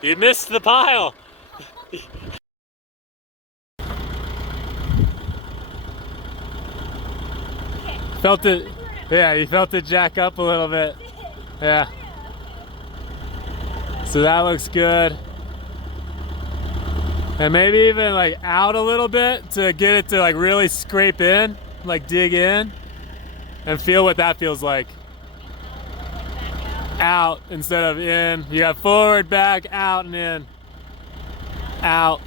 You missed the pile. Felt it, yeah, you felt it jack up a little bit. Yeah. So that looks good. And maybe even like out a little bit to get it to like really scrape in, like dig in, and feel what that feels like. Out instead of in. You got forward, back, out, and in. Out.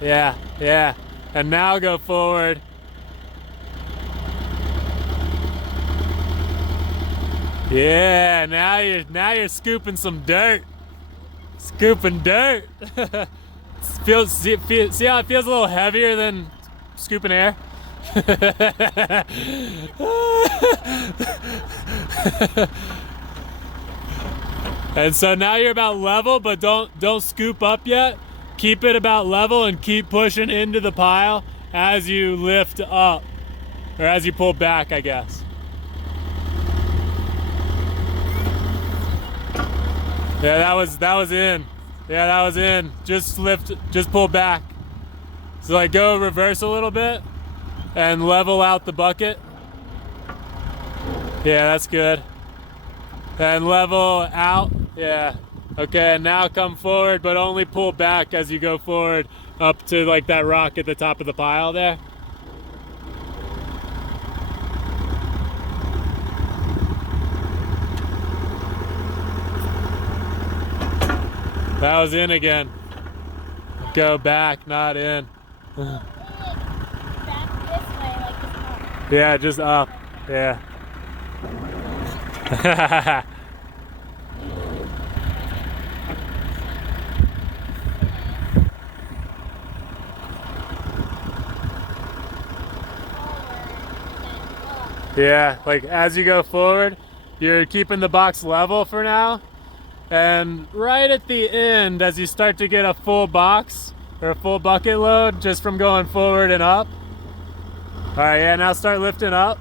Yeah, yeah. And now go forward. Yeah, now you're scooping some dirt. Scooping dirt. See how it feels a little heavier than scooping air? And so now you're about level, but don't scoop up yet. Keep it about level and keep pushing into the pile as you lift up, or as you pull back, I guess. Yeah, that was in. Yeah, that was in. Just lift, just pull back. So like go reverse a little bit and level out the bucket. Yeah, that's good. And level out. Yeah. Okay, and now come forward, but only pull back as you go forward up to like that rock at the top of the pile there. That was in again. Go back, not in. Back this way, like this up. Yeah, just up. Yeah. Yeah, like as you go forward, you're keeping the box level for now. And right at the end, as you start to get a full box or a full bucket load just from going forward and up. All right, yeah, now start lifting up.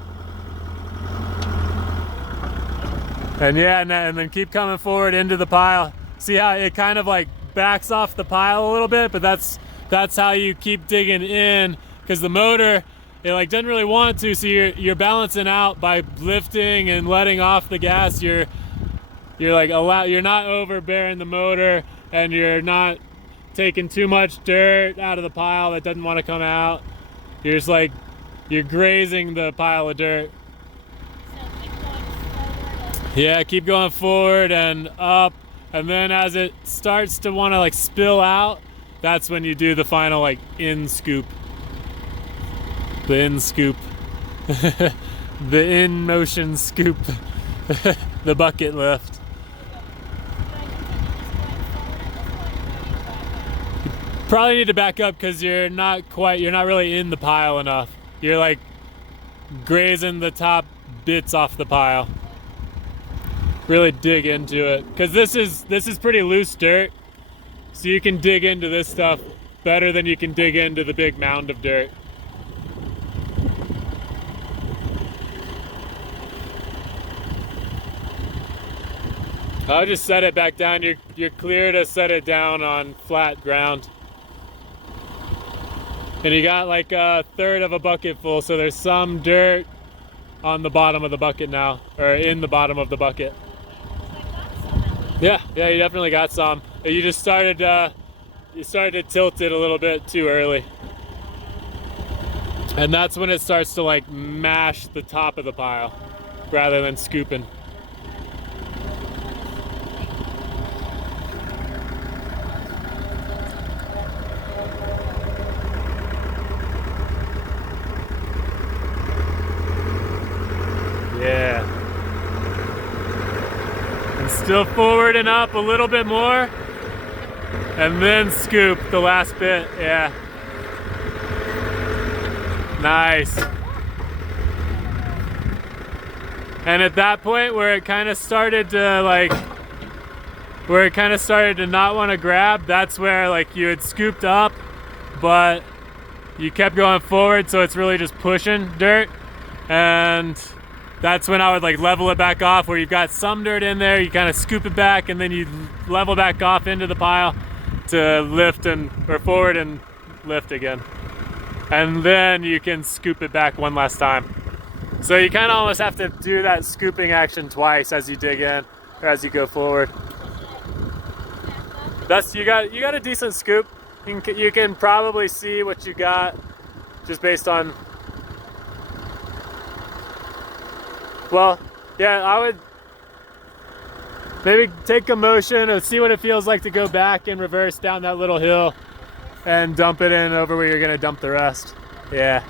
And yeah, and then keep coming forward into the pile. See how it kind of like backs off the pile a little bit, but that's how you keep digging in, because the motor, it like doesn't really want to, so you're balancing out by lifting and letting off the gas. You're not overbearing the motor, and you're not taking too much dirt out of the pile that doesn't want to come out. You're just like, you're grazing the pile of dirt. Yeah, keep going forward and up, and then as it starts to want to like spill out, that's when you do the final like in scoop. The in scoop. The in motion scoop. The bucket lift. Probably need to back up because you're not really in the pile enough. You're like grazing the top bits off the pile. Really dig into it, because this is pretty loose dirt, so you can dig into this stuff better than you can dig into the big mound of dirt. I'll just set it back down. You're clear to set it down on flat ground. And you got like a third of a bucket full, so there's some dirt on the bottom of the bucket now, or in the bottom of the bucket. Yeah, you definitely got some. You just started to tilt it a little bit too early. And that's when it starts to like mash the top of the pile rather than scooping. Yeah. And still forward and up a little bit more. And then scoop the last bit, yeah. Nice. And at that point where it kind of started to not want to grab, that's where like you had scooped up, but you kept going forward, so it's really just pushing dirt. And that's when I would like level it back off, where you've got some dirt in there, you kind of scoop it back, and then you level back off into the pile to lift or forward and lift again. And then you can scoop it back one last time. So you kind of almost have to do that scooping action twice as you dig in or as you go forward. You got a decent scoop. You can probably see what you got just based on. Well, yeah, I would maybe take a motion and see what it feels like to go back in reverse down that little hill and dump it in over where you're gonna dump the rest. Yeah.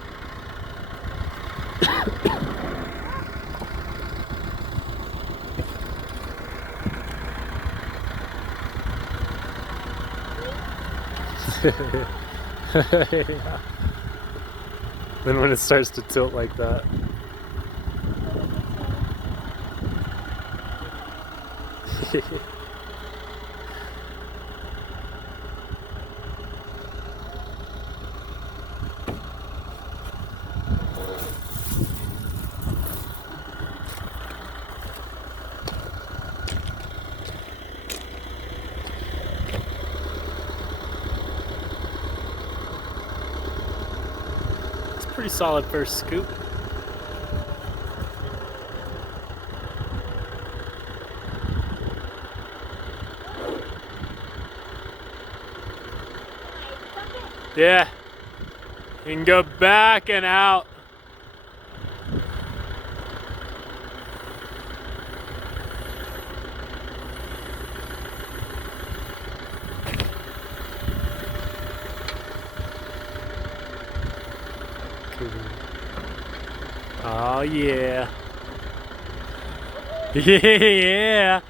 Yeah. Then when it starts to tilt like that. Pretty solid first scoop. Yeah, you can go back and out. Oh yeah. Yeah.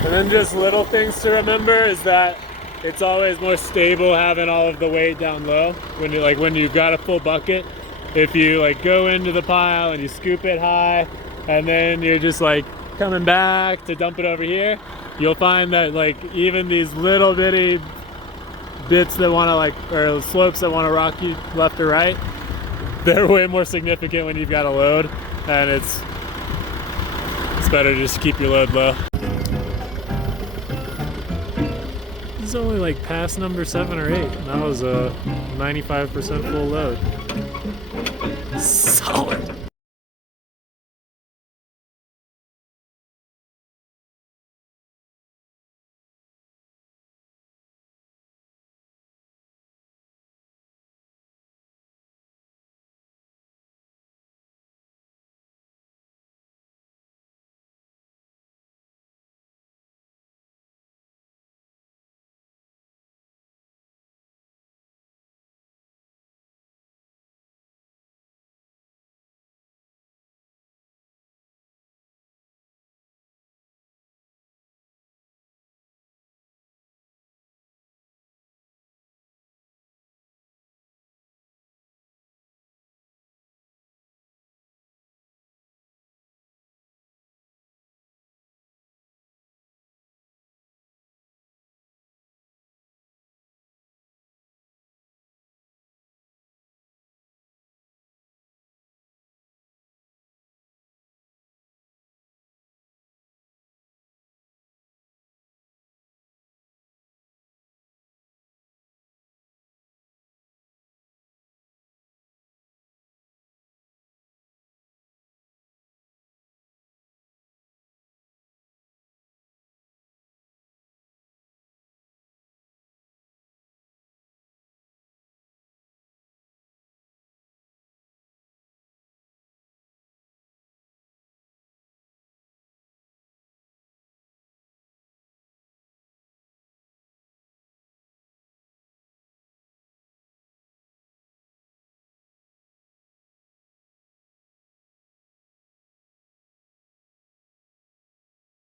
And then just little things to remember is that it's always more stable having all of the weight down low when you've got a full bucket. If you like go into the pile and you scoop it high and then you're just like coming back to dump it over here, you'll find that like even these little bitty bits that want to or slopes that want to rock you left or right, they're way more significant when you've got a load, and it's better to just keep your load low. This is only like pass number 7 or 8. That was a 95% full load. Solid.